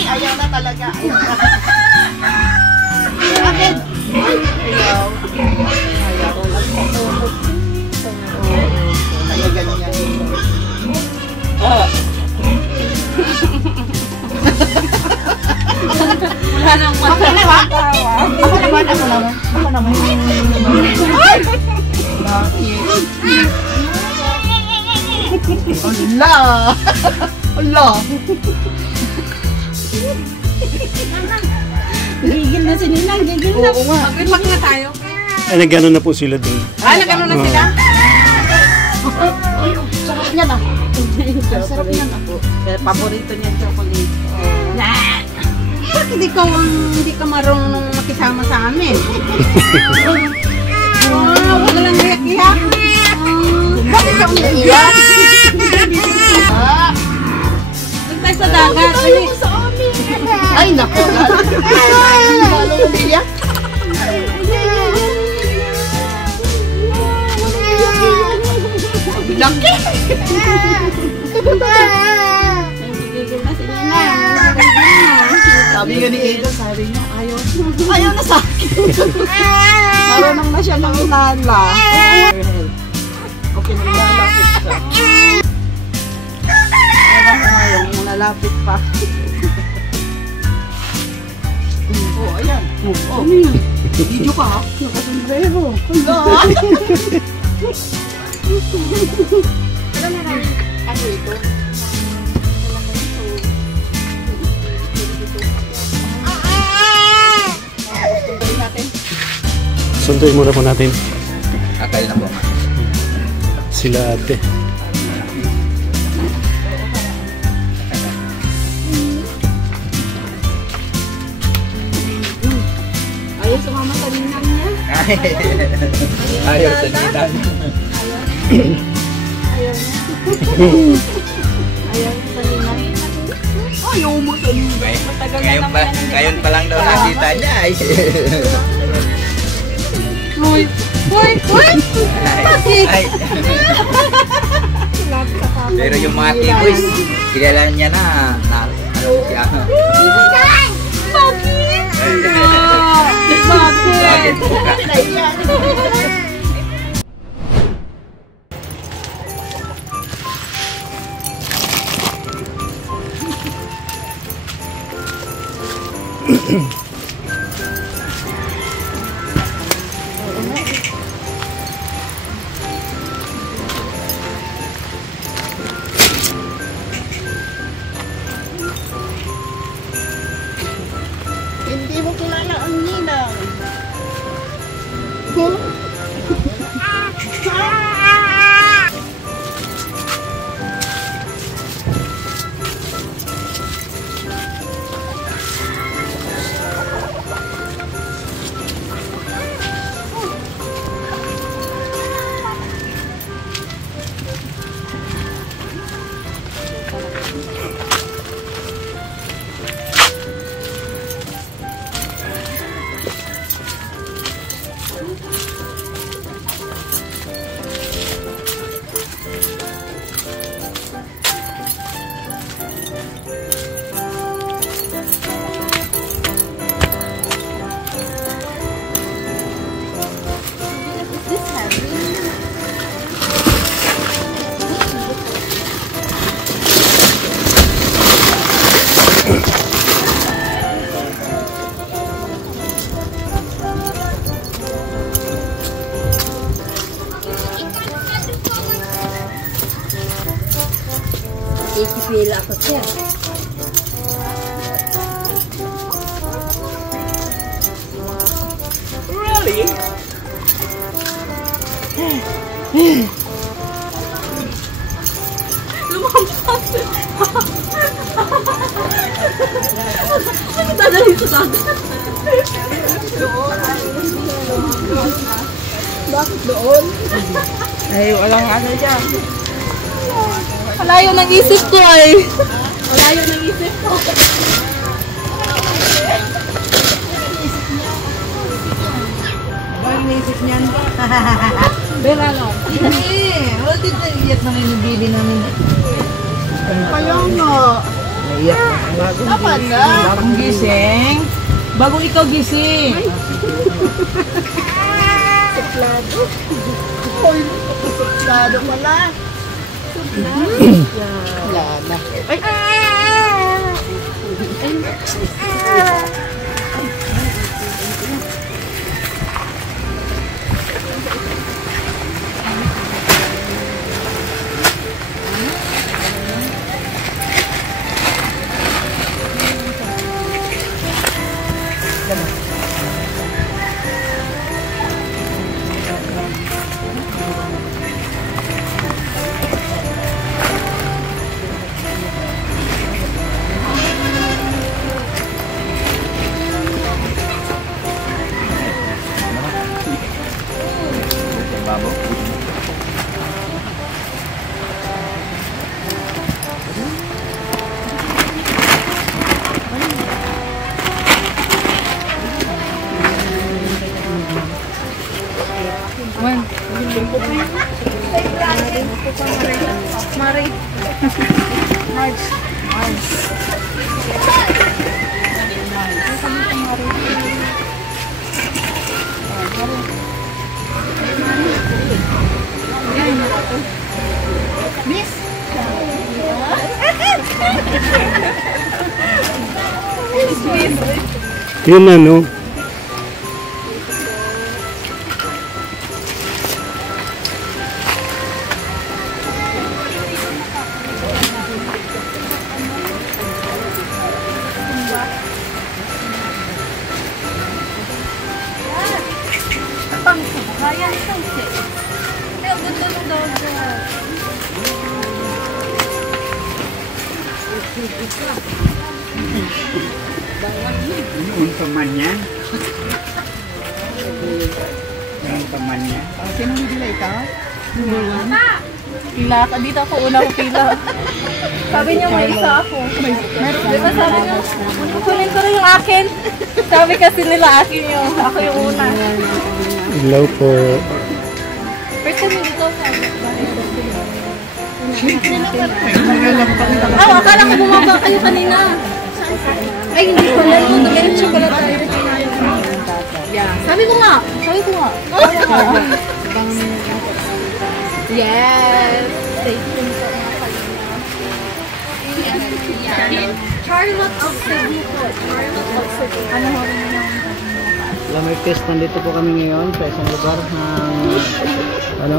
Ay, ayaw na talaga. Ayaw na. Bakit? Ayaw. Ayaw. Kaya ganyan. Wala nang matawa. Ako naman. Ay! Allah! Allah! Gigil na si Ninang, gigil na. Oo nga. Mag-repack na tayo. Ay, nag-ano na po sila dun. Nag-ano na sila? Sarap niya na. Sarap niya na po. Paborito niya chocolate. Bakit hindi ka marunong makisama sa amin? Wala lang iyak-iyak. Bakit ka umiiyak? Doon tayo sa dagat. Ay, naku. Lalo umiiyak. Laki! Gigil na si Ninang. Sabi nga ni Ada, sabi niya, ayaw na sa akin. Marunong na siya ng inala. Okay, naglalapit siya. Ewan ko ngayon, nalapit pa. Oh, ayan. Oh, video ka ha? Nakasombrero. Hala. Alam na lang, ano ito? Sunduin muna po natin. Akay na po. Sila ate. Ayaw sumama sa Ninang niya. Ayaw sa Ninang. Ayaw sa Ninang. Ayaw mo sa Ninang. Ngayon pa lang daw nakita niya. Uy! Bakit? Ay. Pero yung mga T-boys, kilala niya na ano siya. Bakit? Bakit po ka? Hindi mo kilala ang Ninang. Ikipila ako siya. Really? Lumampas! Ano dadalhin sa dagat? Bakit doon? Ay, walang ano dyan. Malayo ng isip ko eh. Malayo ng isip ko. Bakit naisip niyan? Bera lang. Hindi. Wala din na iyat na nilibili namin. Kaya nga. Naiyak na. Dapat na. Bagong gising. Bagong ikaw gising. Suplado. Hoy, suplado pala. Wala na. Ay! Yun na, no? Yung pamannya. Yung pamannya. Sino bibili ikaw? Pila ka dito ako. Una ko pila. Sabi niya may isa ako. Di ba sabi niya, kukunin ko rin yung akin. Sabi kasi nila akin yung, ako yung una. Hello po. First time dito sabi. Akala ko bumaba kayo kanina. Ay, hindi pala. Dumiretso pala tayo. Yeah. Sabi ko nga. Yes. Stay tuned po mga kalina. Charlotte of Cebu po. Charlotte of Cebu. Ano ho rin yung Lamay Fest, nandito po kami ngayon sa isang lugar ng ano?